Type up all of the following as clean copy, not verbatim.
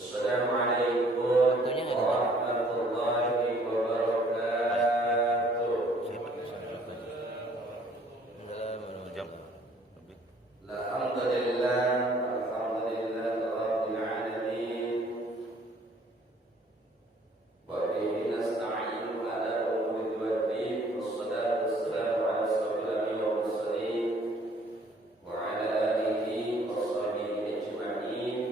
Assalamualaikum Waktunya nggak ada. warahmatullahi wabarakatuh. Udah jam lebih. Alhamdulillah, alhamdulillah rabbil alamin. Wa bihi nasta'inu ala umuri waddin. Wassalatu wassalamu ala asyrofil anbiya'i wal mursalin wa ala alihi wa sahbihi ajma'in.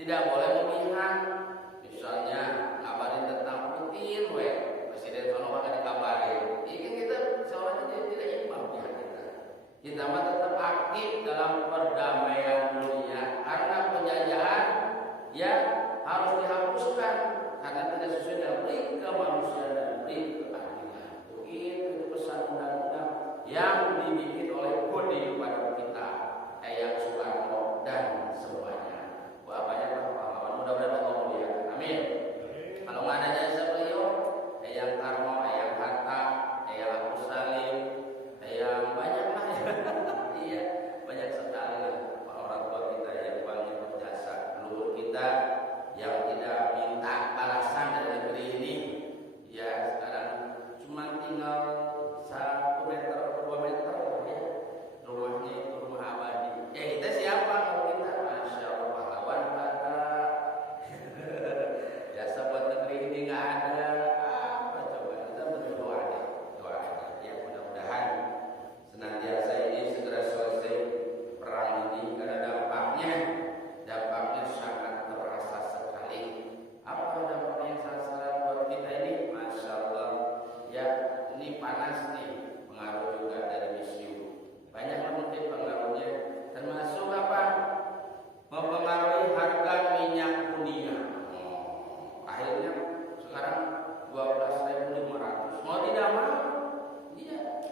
Tidak boleh memihak. Misalnya ngabarin tentang Putin, Presiden sono kan dikabarin. Ini kita seolah-olah tidak imbang pihak kita. Kita mah tetap aktif dalam perdamaian dunia karena penjajahan ya harus dihapuskan karena tidak sesuai dengan prinsip kemanusiaan dan prinsip keadilan. Begitu pesan undang-undang yang dibikin oleh Budi kepada kita, Eyang Soekarno dan semuanya. Wah, banyak pahlawan, mudah-mudahan Allah muliakan. Amin. Kalau nggak ada jasa beliau, Eyang Karno, Eyang Hatta, Eyang Agus Salim, Eyang banyak lah ya. Iya, banyak sekali lah orang tua kita yang paling berjasa, leluhur kita yang tidak minta balasan dari negeri ini. Ya sekarang cuma tinggal 1 meter atau 2 meter ya. Rumahnya itu rumah abadi. Ya kita siapa kalau kita? Masya Allah pahlawan ada. Jasa buat negeri ini nggak ada. Apa coba kita berdoa deh, doa aja. Ya mudah-mudahan senantiasa ini segera selesai perang ini karena dampaknya sangat terasa sekali. Apa dampaknya yang sangat buat kita ini? Masya Allah. Ya ini panas nih, pengaruh juga dari misiu. Banyak mungkin pengaruhnya, termasuk apa? Mempengaruhi harga minyak dunia. Akhirnya sekarang 12.500. Mau tidak mau, iya.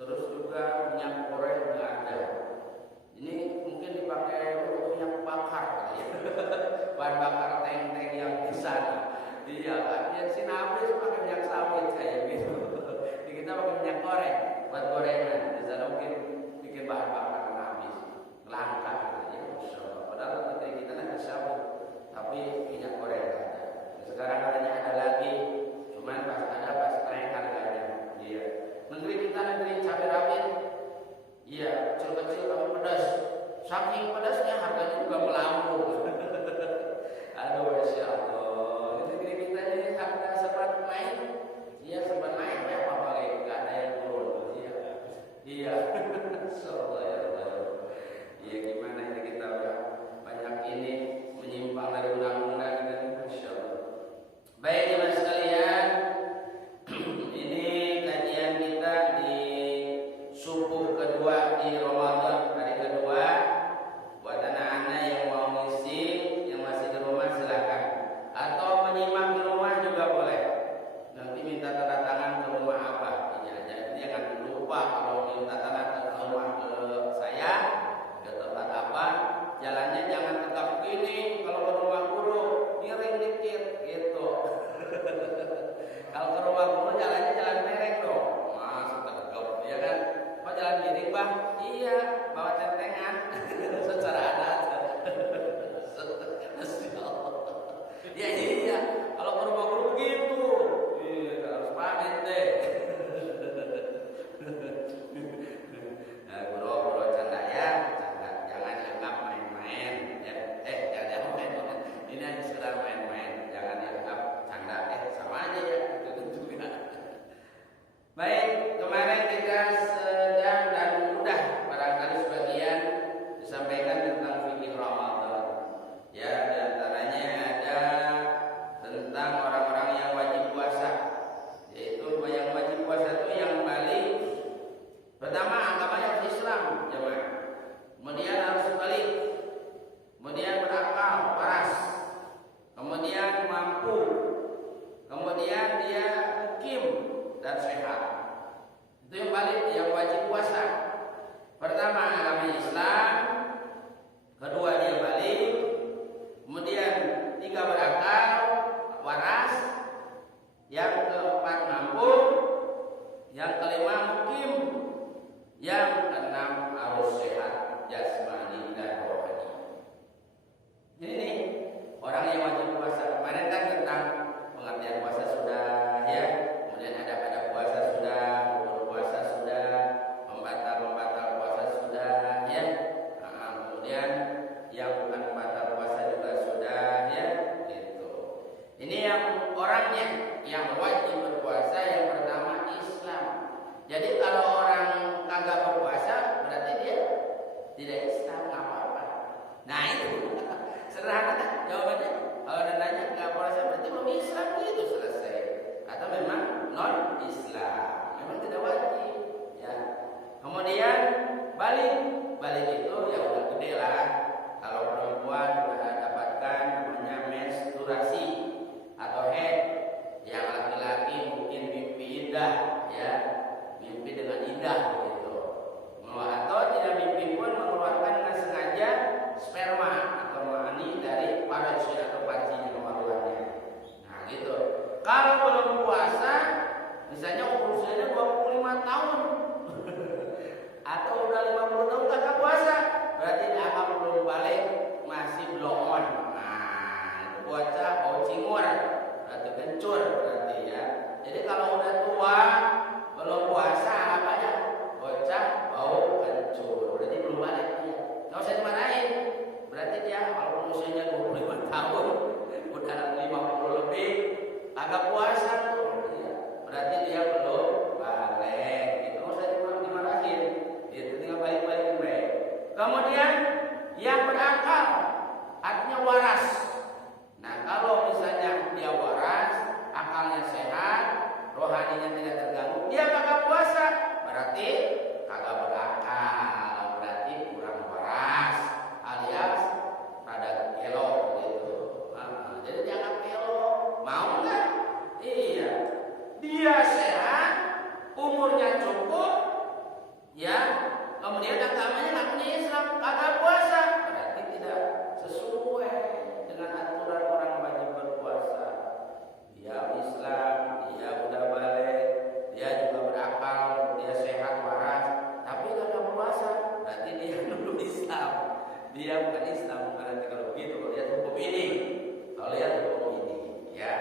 Terus juga minyak goreng nggak ada. Ini mungkin dipakai untuk minyak bakar kali ya. Bahan bakar tank-tank yang di sana. Iya kan, yang sini habis pakai minyak sawit kayak gitu. Di kita pakai minyak goreng buat gorengan. Di sana mungkin bikin bahan bakar habis, langka gitu ya. Masya Allah. Padahal negeri kita nanti sawit, tapi minyak goreng ada. Sekarang katanya ada lagi, cuman pas naik harganya. Iya. Negeri kita negeri cabai rawit. Iya, kecil-kecil tapi pedas. Saking pedasnya harganya juga melambung. Aduh, Masya Allah. Negeri kita ini harga sempat naik. Iya, sempat naik ya, apa-apa nggak ada yang turun. Iya. Iya. Insyaallah ya Allah. Iya, gimana ini kita banyak ini menyimpang dari undang-undang dan Masya Allah. Baik, teman sekalian. Ini kajian kita di subuh kedua di Ramadan, hari kedua. Buat anak-anak yang mau ngisi, yang masih di rumah silakan. Atau menyimak di rumah juga boleh. Nanti minta tanda tangan ke rumah apa? Ya, jadi jangan lupa kalau minta tanda tangan ke rumah ke saya, ke tempat apa. Jalannya jangan tetap gini. Kalau ke rumah guru, miring dikit gitu. Kalau ke rumah guru jalannya jalan mereng dong. Mas tegap, ya kan? Kok jalan miring, Bang? Iya, bawa tentengan. Secara adat. Ya iya, kalau ke rumah guru begitu. Iya, harus pamit deh. Nah, guru canda ya, canda. Jangan dianggap main-main. Ya, jangan main-main. Ini hanya sekedar main-main. Jangan dianggap canda. Sama aja ya. Itu juga. Baik, kemarin kita sedang dan mudah barangkali sebagian disampaikan tentang fikih Ramadan. Ya, diantaranya ada tentang orang-orang yang wajib puasa. Yaitu yang wajib puasa itu yang balik. Pertama agamanya Islam, jemaah. Kemudian harus balik. Kemudian berakal, waras. Kemudian mampu. Kemudian dia mukim dan sehat. Itu yang balik, yang wajib puasa. Pertama agama Islam, kedua dia balik, kemudian 3 berakal, waras, yang keempat mampu, yang kelima mukim, yang keenam harus sehat jasmani dan rohani. Ini nih orang yang wajib puasa. Kemarin kan tentang pengertian puasa sudah ya, kemudian ada pada puasa sudah, berpuasa sudah, membatal puasa sudah ya. Kemudian yang bukan membatal puasa juga sudah ya, gitu. Ini yang orangnya yang wajib berpuasa yang pertama Islam. Jadi kalau orang kagak berpuasa berarti dia tidak Islam, nggak apa-apa. Nah itu sederhana kan? begitu selesai. Atau memang non Islam, memang tidak wajib ya. Kemudian balik itu ya udah gede lah. Kalau perempuan sudah dapatkan namanya menstruasi atau head, yang laki-laki mungkin mimpi indah ya, mimpi dengan indah begitu. Atau tidak mimpi pun mengeluarkan dengan sengaja sperma atau mani dari parasnya atau pancinya kemaluannya. Nah gitu. Kalau belum puasa, misalnya usianya 25 tahun atau udah 50 tahun kagak puasa, berarti dia akan belum balik, masih belum on. Nah, bocah bau cingur, berarti kencur berarti ya. Jadi kalau udah tua belum puasa apa ya? Bocah bau kencur, berarti belum balik dia. Nggak usah dimarahin. Berarti dia kalau usianya 25 tahun, udah 50 lebih, agak puasa tuh. Ya. Berarti dia belum balik. Itu nggak usah dimarahin. Itu tinggal balik-balikin baik. Kemudian yang berakal, artinya waras. Nah kalau misalnya dia waras, akalnya sehat, rohaninya tidak terganggu, dia kagak puasa, berarti kagak berakal, berarti kurang waras, alias rada kelok gitu. Jadi jangan kelok, mau nggak? Iya, dia sehat, umurnya cukup, ya. Kemudian agamanya nggak punya Islam, kagak puasa, berarti tidak sesuai dengan aturan orang wajib berpuasa. Dia Islam, dia udah balik, dia juga berakal, dia sehat waras, tapi kagak puasa, berarti dia dulu Islam. Dia bukan Islam, bukan nanti kalau begitu. Kalau lihat hukum ini, kalau lihat hukum ini, ya,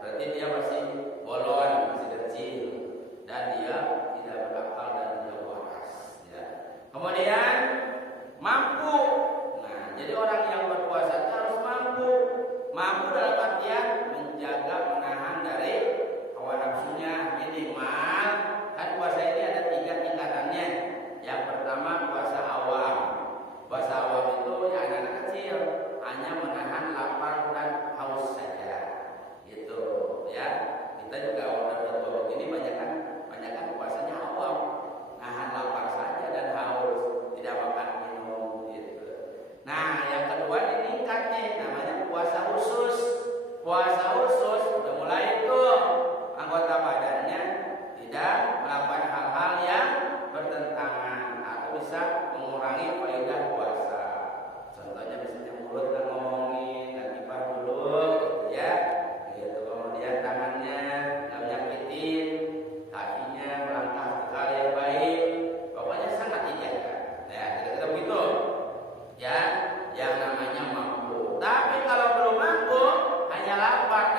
berarti dia masih bolon, masih kecil, dan dia tidak berakal dan tidak waras. Ya. Kemudian mampu. Nah, jadi orang yang berpuasa itu harus mampu. Mampu dalam artian menjaga, menahan dari hawa nafsunya minimal. Kan puasa ini ada 3 tingkatannya. Yang pertama puasa awam. Puasa awam itu ya anak-anak kecil, hanya menahan lapar dan haus saja. Gitu, ya. Kita juga udah begini banyak kan puasanya awam, nahan lapar saja dan haus, tidak makan minum gitu. Nah, yang kedua meningkatnya namanya puasa khusus. Puasa khusus udah mulai itu anggota badannya tidak melakukan hal-hal yang bertentangan atau bisa mengurangi faedah puasa. Contohnya misalnya mulut nggak ngomongin, nggak kipas dulu, gitu ya. Gitu. Kemudian tangannya nggak nyakitin, kakinya melangkah ke hal yang baik. Pokoknya sangat dijaga. Ya, kira-kira begitu. Ya, yang namanya mampu. Tapi kalau belum mampu, hanya lapar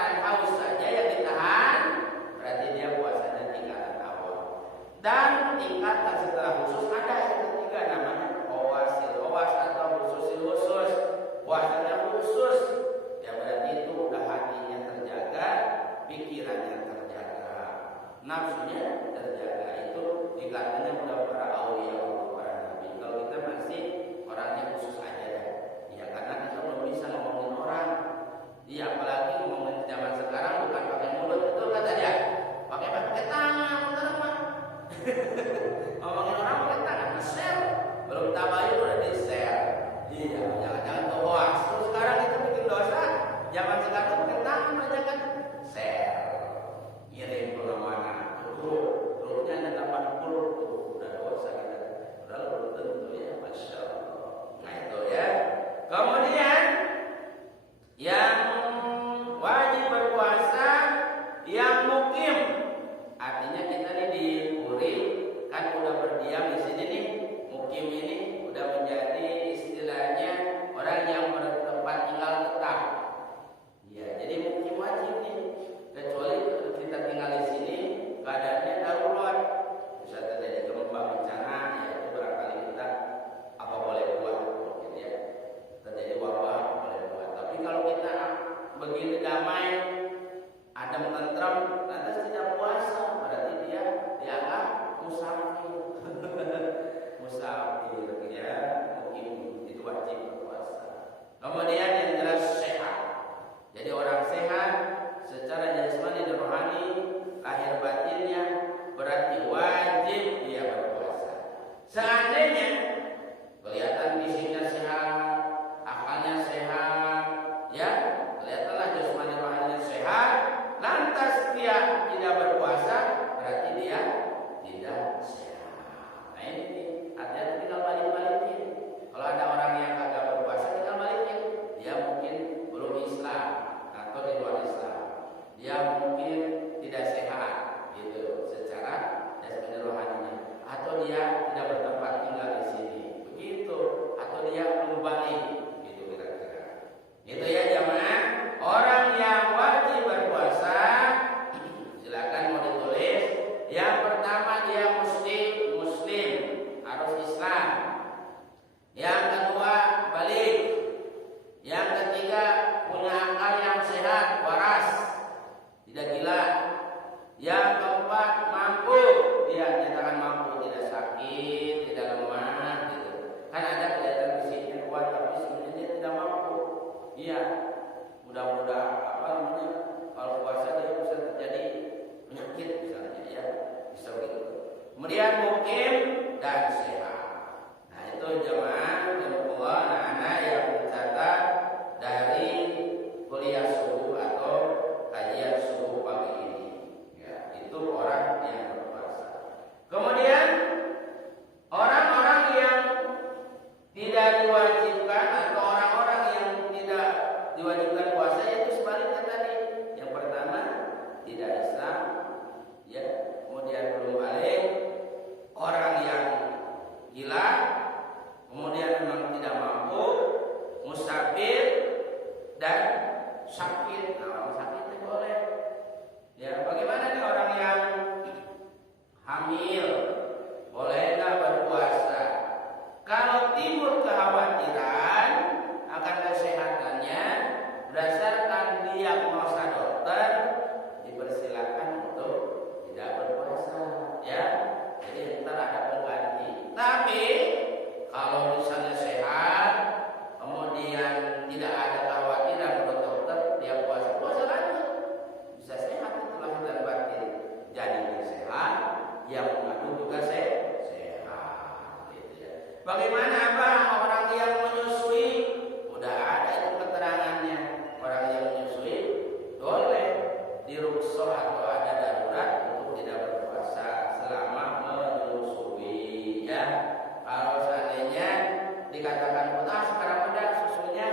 takut sekarang udah susunya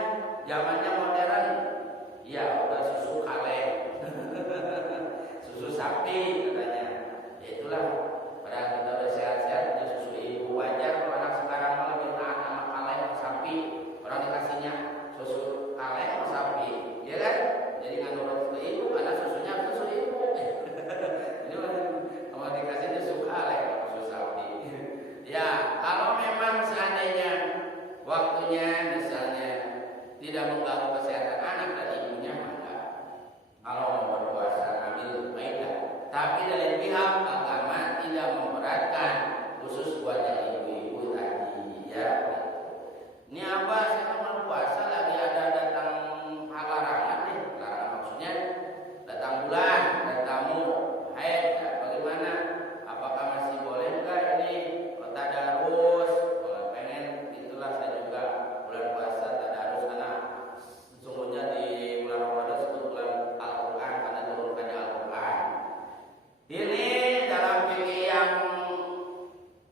zamannya modern. Iya, udah susu kaleng. Susu sapi katanya. Ya itulah, padahal kita udah sehat-sehat punya susu ibu. Wajar kalau anak sekarang malah lebih taat sama kaleng sama sapi. Orang dikasihnya susu kaleng sama sapi, ya kan? Jadi nggak nurut ke ibu karena susunya susu ibu. Ini malah dikasihnya susu kaleng sama susu sapi. Ya, kalau memang seandainya waktunya misalnya tidak mengganggu kesehatan anak dan ibunya, maka kalau mau berpuasa ambil baiklah. Tapi dari pihak agama tidak memberatkan, khusus buat yang ibu-ibu tadi, ya. Ini apa? Saya mau puasa lagi ada datang hal larangan nih, larangan maksudnya datang bulan, ada tamu haid, ya, bagaimana? Apakah masih boleh enggak ini tadarus? Kalau pengen itulah saya juga bulan puasa tadarus karena sesungguhnya di bulan Ramadan disebut bulan Al-Quran karena turunkannya Al-Quran. Ini dalam fikih yang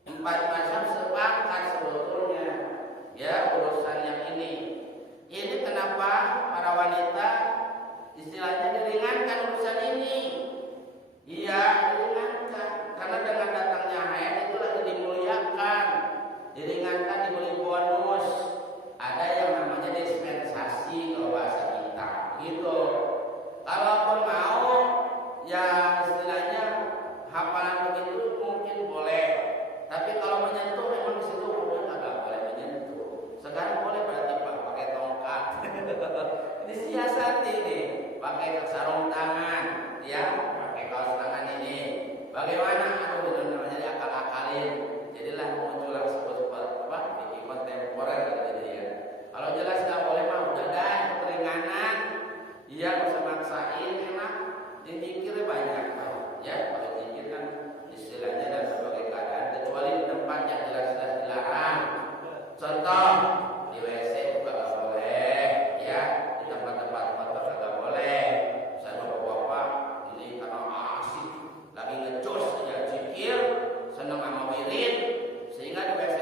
4 mazhab sepakat sebetulnya, ya, urusan yang ini. Ini kenapa para wanita istilahnya diringankan urusan ini? Iya, diringankan karena dengan datangnya haid itu lagi dimuliakan, diringankan, diberi bonus. Ada yang namanya dispensasi kalau bahasa kita, gitu. Kalaupun mau, ya istilahnya hafalan begitu mungkin boleh. Tapi kalau menyentuh memang di situ udah agak boleh menyentuh. Sekarang boleh berarti Pak pakai tongkat. Disiasati nih, pakai sarung tangan, ya, pakai kaos tangan ini. Bagaimana? Aduh, itu namanya diakal-akalin. Jadilah muncullah sebut apa? Bikin kontemporer gitu ya. Kalau jelas nggak boleh mah udah dah, keringanan. Iya, nggak usah maksain, enak. Dipikirnya banyak, ya. Pakai pikir kan istilahnya dan sebagai keadaan, kecuali di tempat yang jelas-jelas dilarang. Contoh di WC juga nggak boleh, ya. Di tempat-tempat kotor nggak boleh. Saya bapak-bapak ini karena asik, lagi ngecus aja zikir, seneng sama wirid, sehingga di WC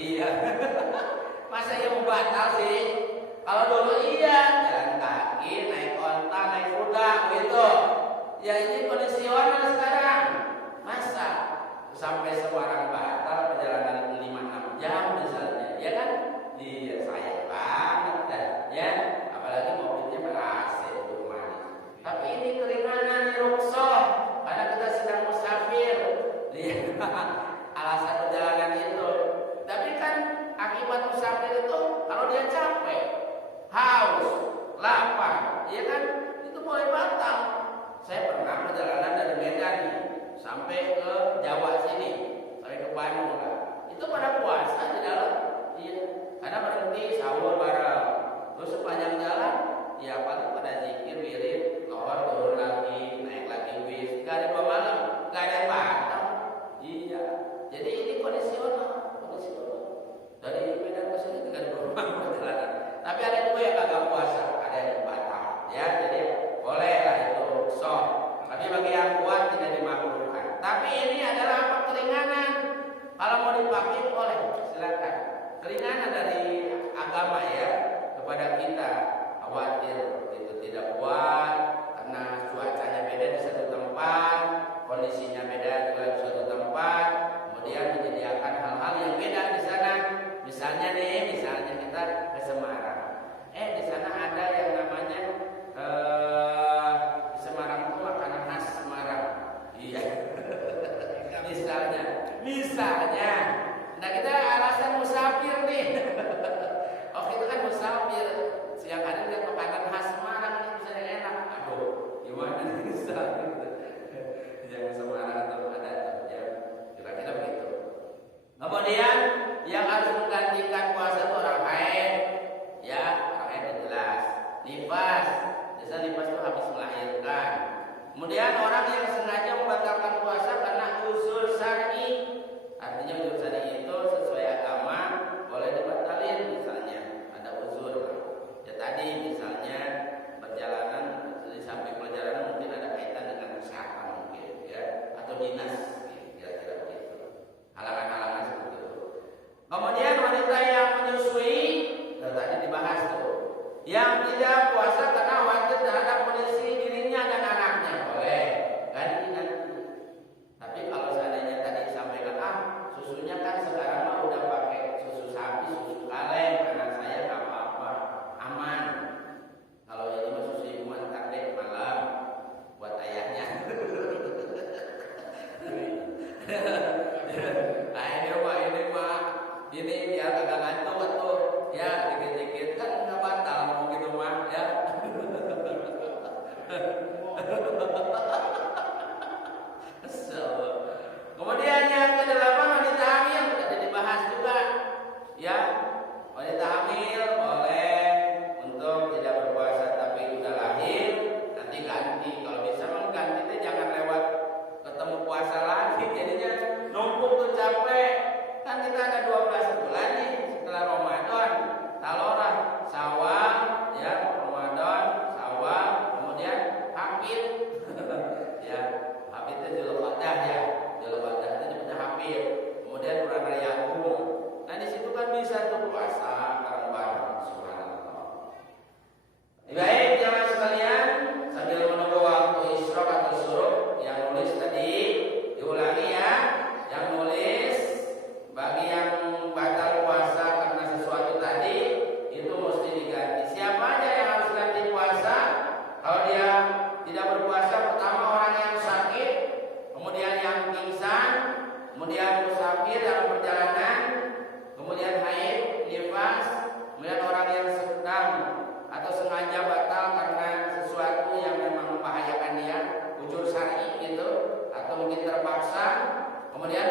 Iya. Masa iya mau batal sih? Kalau dulu iya, jalan kaki, naik onta, naik kuda gitu. Ya ini kondisional sekarang. Masa sampai Semarang batal perjalanan 5-6 jam misalnya, ya kan? Iya, sayang banget kan, ya. Apalagi mobilnya ber-AC di rumah. Tapi ini keringanan nih ruksoh, karena kita sedang musafir. Lihat alasan perjalanan itu. Tapi kan akibat musafir itu kalau dia capek, haus, lapar, ya kan? Itu boleh batal. Saya pernah perjalanan dari Medan nih, sampai ke Jawa sini, sampai ke Bandung kan. Itu pada puasa di dalam, iya. Karena berhenti sahur bareng. Terus sepanjang jalan, ya paling pada zikir, wirid, lohor, turun lagi, naik lagi bis. Gak ada 2 malam, gak ada yang batal. Iya. Jadi ini kondisional. Dari Medan ke sini 32 malam perjalanan. Tapi ada juga yang kagak puasa, ada yang batal. Ya, jadi boleh lah itu sok. Tapi bagi yang kuat tidak dimakruhkan. Tapi ini adalah apa? Keringanan. Kalau mau dipakai boleh, silakan. Keringanan dari agama ya kepada kita. Khawatir itu tidak kuat karena cuacanya beda di satu tempat, kondisinya beda juga di suatu tempat. Kemudian menyediakan hal-hal yang beda di sana. Misalnya kita ke Semarang. Di sana ada yang namanya di Semarang itu makanan khas Semarang. Iya. Misalnya. Nah kita alasan musafir nih. Oh kita kan musafir. Siang hari lihat makanan khas Semarang nih misalnya enak. Aduh, gimana nih misalnya? Yang Semarang atau ada ya. Kira-kira begitu. Kemudian yang harus menggantikan puasa itu orang haid, ya orang haid itu jelas. Nifas, biasa nifas itu habis melahirkan. Kemudian orang yang sengaja membatalkan puasa karena uzur syar'i, artinya uzur syar'i itu sesuai agama boleh dibatalin, misalnya ada uzur. Ya tadi misalnya perjalanan di samping perjalanan mungkin ada kaitan dengan kesehatan mungkin, ya atau dinas, kira-kira begitu. Halangan-halangan seperti itu. Kemudian wanita yang menyusui, tadi dibahas tuh, yang tidak puasa karena khawatir terhadap kondisi dirinya dan anaknya, boleh ganti nanti. Tapi kalau seandainya tadi disampaikan, susunya kan sekarang mah udah pakai susu sapi, susu kaleng, anak saya nggak apa-apa, aman. Kalau ini mah susu ibu antar deh malam buat ayahnya. Nah ini biar kagak ngantuk tuh, ya dikit-dikit kan nggak batal mau gitu mah, ya. Kemudian yang ke-8 wanita hamil tadi dibahas juga, ya wanita hamil boleh untuk tidak berpuasa tapi sudah lahir nanti ganti. Kalau bisa mengganti jangan lewat ketemu puasa lagi, jadinya numpuk tuh capek. Kan kita ada 12 bulan nih setelah Ramadan. Talorah Syawal, ya Ramadan, Syawal, kemudian Hafid. Ya, Hafid itu Dzulqa'dah ya. Dzulqa'dah itu disebutnya Hafid. Kemudian bulan Raya Agung. Nah di situ kan bisa tuh puasa bareng-bareng, subhanallah. Baik, jamaah sekalian, sambil menunggu waktu isyraq atau syuruk, yang nulis tadi diulangi ya. Yang nulis bagi yang batal puasa karena sesuatu tadi itu mesti diganti. Siapa aja yang harus ganti puasa? Kalau dia tidak berpuasa, pertama orang yang sakit, kemudian yang pingsan, kemudian musafir dalam perjalanan, kemudian haid, nifas, kemudian orang yang sedang atau sengaja batal karena sesuatu yang memang membahayakan dia, ujur syar'i gitu, atau mungkin terpaksa. Kemudian